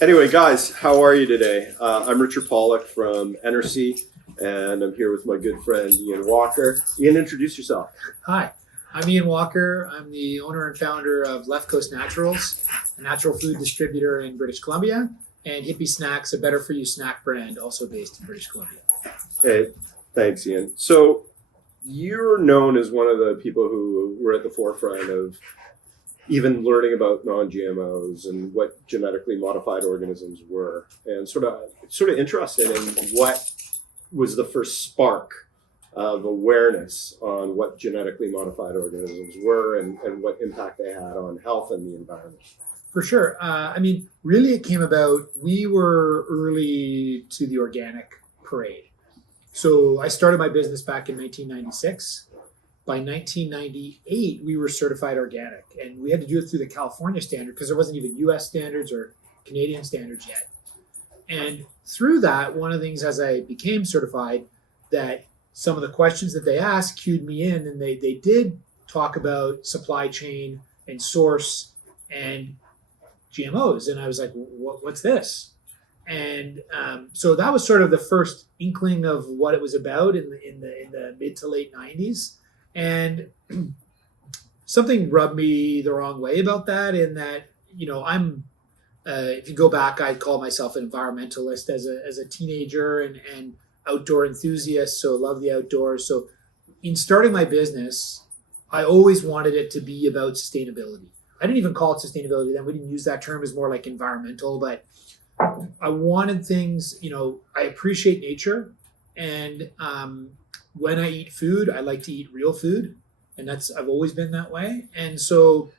Anyway, guys, how are you today? I'm Richard Pollock from Ener-C, and I'm here with my good friend Ian Walker. Ian, introduce yourself. Hi, I'm Ian Walker. I'm the owner and founder of Left Coast Naturals, a natural food distributor in British Columbia, and Hippie Snacks, a better-for-you snack brand also based in British Columbia. Hey, thanks, Ian. So you're known as one of the people who were at the forefront of even learning about non-GMOs and what genetically modified organisms were, and sort of interested in what was the first spark of awareness on what genetically modified organisms were and what impact they had on health and the environment. For sure. Really it came about, we were early to the organic parade. So I started my business back in 1996. By 1998, we were certified organic, and we had to do it through the California standard because there wasn't even US standards or Canadian standards yet. And through that, one of the things as I became certified, that some of the questions that they asked cued me in, and they did talk about supply chain and source and GMOs. And I was like, what's this? And so that was sort of the first inkling of what it was about in the mid to late 90s. And something rubbed me the wrong way about that, in that, I'm, if you go back, I'd call myself an environmentalist as a teenager and outdoor enthusiast. So love the outdoors. So in starting my business, I always wanted it to be about sustainability. I didn't even call it sustainability then. We didn't use that term. As more like environmental, but I wanted things, I appreciate nature, and when I eat food, I like to eat real food, and I've always been that way. And so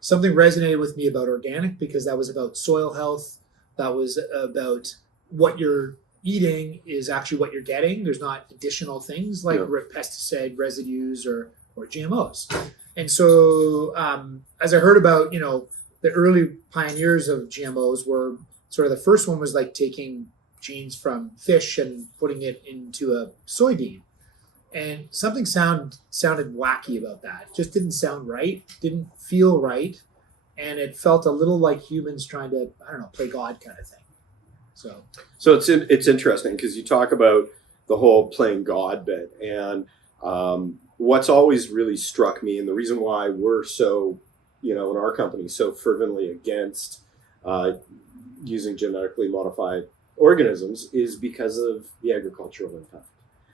something resonated with me about organic, because that was about soil health. That was about what you're eating is actually what you're getting. There's not additional things like pesticide residues or GMOs. And so as I heard about, the early pioneers of GMOs were sort of, the first one was like taking genes from fish and putting it into a soybean. And something sounded wacky about that. It just didn't sound right, didn't feel right. And it felt a little like humans trying to, play God kind of thing. So it's interesting because you talk about the whole playing God bit. And what's always really struck me, and the reason why we're so, in our company, so fervently against using genetically modified organisms, is because of the agricultural impact.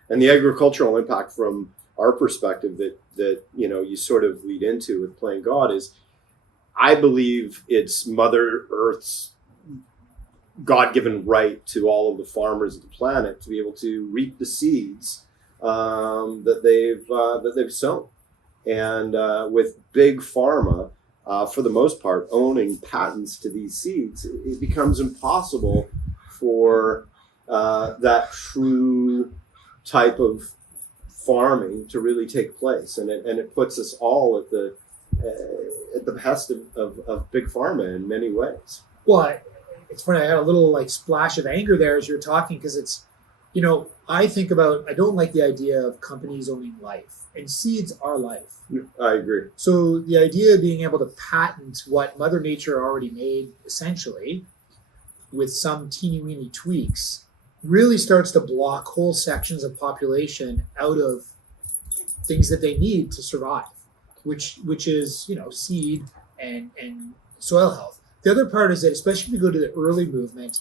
And the agricultural impact from our perspective that you sort of lead into with playing God is, I believe it's Mother Earth's God-given right to all of the farmers of the planet to be able to reap the seeds that they've sown. And with big pharma, for the most part, owning patents to these seeds, it becomes impossible for that true type of farming to really take place, and it puts us all at the behest of big pharma in many ways. Well, it's funny. I had a little splash of anger there as you're talking, because it's, I don't like the idea of companies owning life, and seeds are life. I agree. So the idea of being able to patent what Mother Nature already made, essentially, with some teeny weeny tweaks, really starts to block whole sections of population out of things that they need to survive, which is, seed and soil health. The other part is that, especially if you go to the early movement,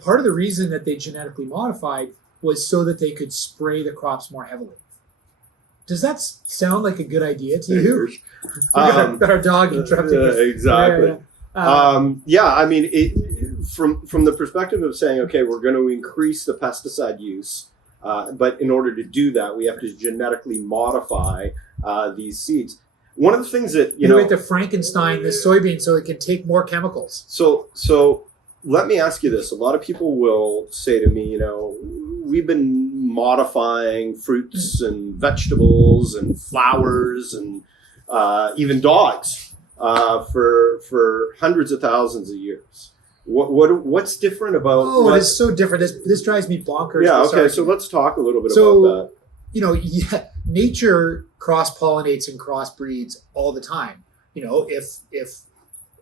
part of the reason that they genetically modified was so that they could spray the crops more heavily. Does that sound like a good idea to you? Got our dog interrupting us. Exactly. From the perspective of saying, okay, we're going to increase the pesticide use, but in order to do that, we have to genetically modify these seeds. One of the things that you have to Frankenstein this soybean so it can take more chemicals. So let me ask you this: a lot of people will say to me, we've been modifying fruits and vegetables and flowers and even dogs for hundreds of thousands of years. What's different about? Oh, it's so different. This drives me bonkers. Yeah. Okay. So let's talk a little bit about that. Nature cross-pollinates and crossbreeds all the time. If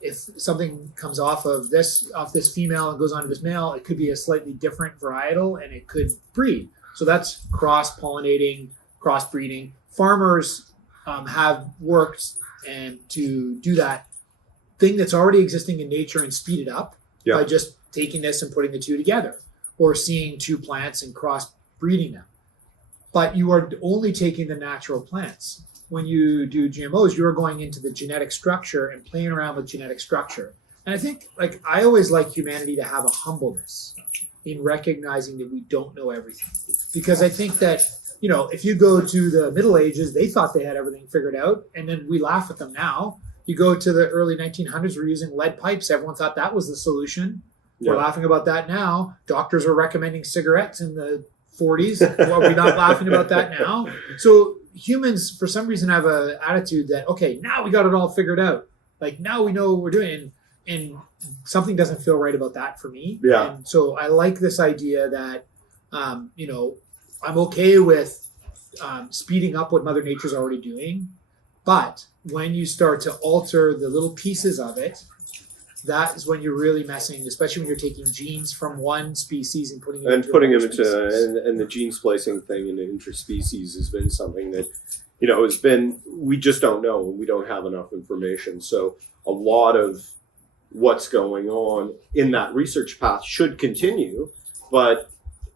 if something comes off this female and goes on to this male, it could be a slightly different varietal and it could breed. So that's cross-pollinating, cross-breeding. Farmers have worked and to do that thing that's already existing in nature and speed it up by just taking this and putting the two together, or seeing two plants and cross-breeding them. But you are only taking the natural plants. When you do GMOs, you're going into the genetic structure and playing around with genetic structure. And I think, like, I always like humanity to have a humbleness in recognizing that we don't know everything. Because I think that, if you go to the Middle Ages, they thought they had everything figured out, and then we laugh at them now. You go to the early 1900s, we're using lead pipes. Everyone thought that was the solution. We're laughing about that now. Doctors are recommending cigarettes in the 40s. Well, we're not laughing about that now. So humans, for some reason, have an attitude that, okay, now we got it all figured out. Like, now we know what we're doing. And something doesn't feel right about that for me. Yeah. And so I like this idea that, I'm okay with speeding up what Mother Nature's already doing. But when you start to alter the little pieces of it, that is when you're really messing, especially when you're taking genes from one species and putting them into and the gene splicing thing in the interspecies has been something that, has been, we just don't know. We don't have enough information. So a lot of what's going on in that research path should continue, but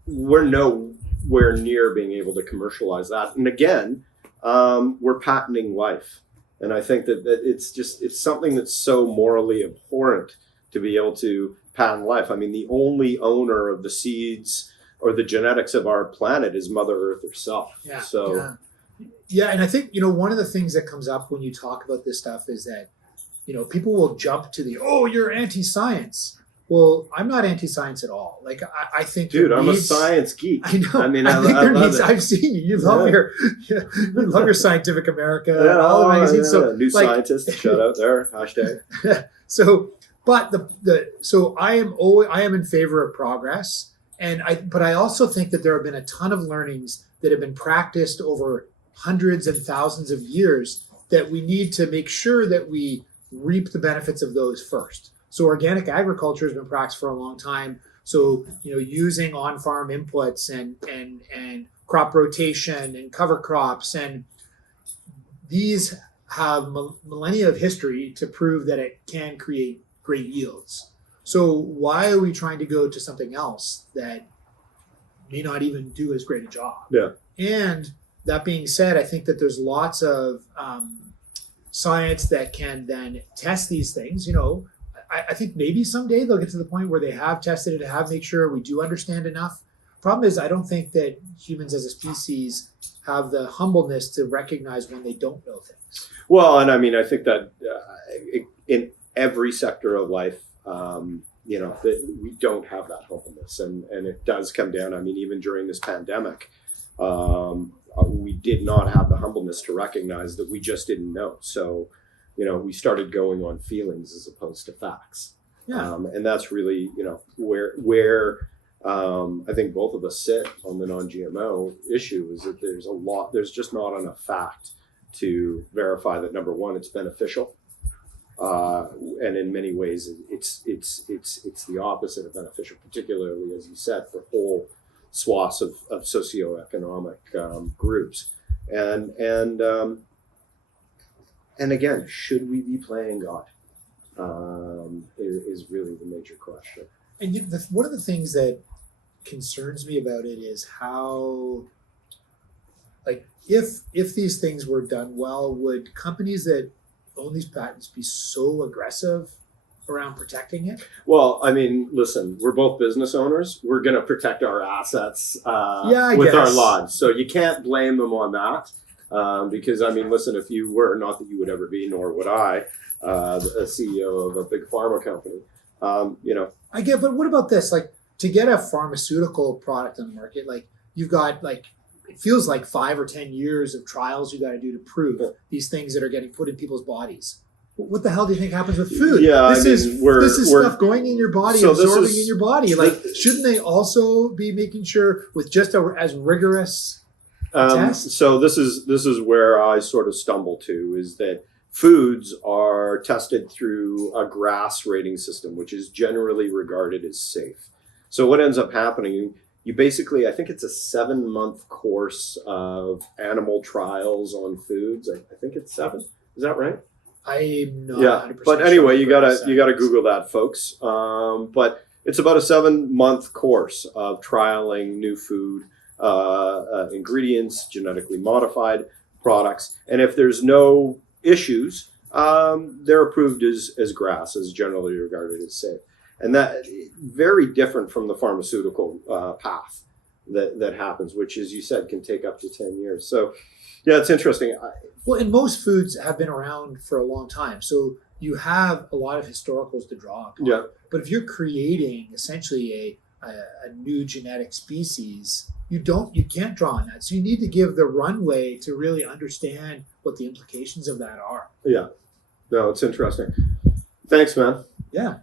we're nowhere near being able to commercialize that. And again, we're patenting life. And I think that it's something that's so morally abhorrent to be able to patent life. I mean, the only owner of the seeds or the genetics of our planet is Mother Earth herself. Yeah. So, yeah. And I think, one of the things that comes up when you talk about this stuff is that, people will jump to you're anti-science. Well, I'm not anti-science at all. Like, I think, dude, I'm a science geek. I know. I mean, I think there love needs. it. I've seen you. You love your Scientific America, and all the magazines. So, New Scientist, shout out there, hashtag. So, but so I am in favor of progress, but I also think that there have been a ton of learnings that have been practiced over hundreds and thousands of years that we need to make sure that we reap the benefits of those first. So organic agriculture has been practiced for a long time. So, using on-farm inputs and crop rotation and cover crops, and these have millennia of history to prove that it can create great yields. So why are we trying to go to something else that may not even do as great a job? Yeah. And that being said, I think that there's lots of science that can then test these things. I think maybe someday they'll get to the point where they have tested it, have make sure we do understand enough. Problem is, I don't think that humans as a species have the humbleness to recognize when they don't know things. Well, and I mean, I think that in every sector of life, that we don't have that humbleness, and it does come down. I mean, even during this pandemic, we did not have the humbleness to recognize that we just didn't know. So, we started going on feelings as opposed to facts. Yeah. And that's really, where I think both of us sit on the non-GMO issue, is that there's just not enough fact to verify that, number one, it's beneficial. And in many ways, it's the opposite of beneficial, particularly, as you said, for whole swaths of socioeconomic groups. And again, should we be playing God? Is really the major question. And one of the things that concerns me about it is how, like, if these things were done well, would companies that own these patents be so aggressive around protecting it? Well, I mean, listen, we're both business owners. We're going to protect our assets I with our guess. lives. So you can't blame them on that. Because, I mean, listen, if you were, not that you would ever be, nor would I, a CEO of a big pharma company, I get, but what about this? Like, to get a pharmaceutical product on the market, like, you've got, like, it feels like 5 or 10 years of trials you got to do to prove these things that are getting put in people's bodies. What the hell do you think happens with food? Yeah, this is stuff going in your body, so absorbing in your body. Like, shouldn't they also be making sure with just as rigorous test? So this is where I sort of stumble to, is that foods are tested through a GRAS rating system, which is generally regarded as safe. So what ends up happening, you basically, I think it's a 7-month course of animal trials on foods. I think it's 7. Is that right? I'm not Yeah, 100% but sure anyway, you what gotta that you gotta is. Google that, folks. But it's about a 7-month course of trialing new food ingredients, genetically modified products, and if there's no issues, they're approved as GRAS, as generally regarded as safe, and that very different from the pharmaceutical path that happens, which, as you said, can take up to 10 years. So, yeah, it's interesting. Well, and most foods have been around for a long time, so you have a lot of historicals to draw upon. Yeah. But if you're creating essentially a new genetic species, you can't draw on that. So you need to give the runway to really understand what the implications of that are. Yeah. No, it's interesting. Thanks, man. Yeah.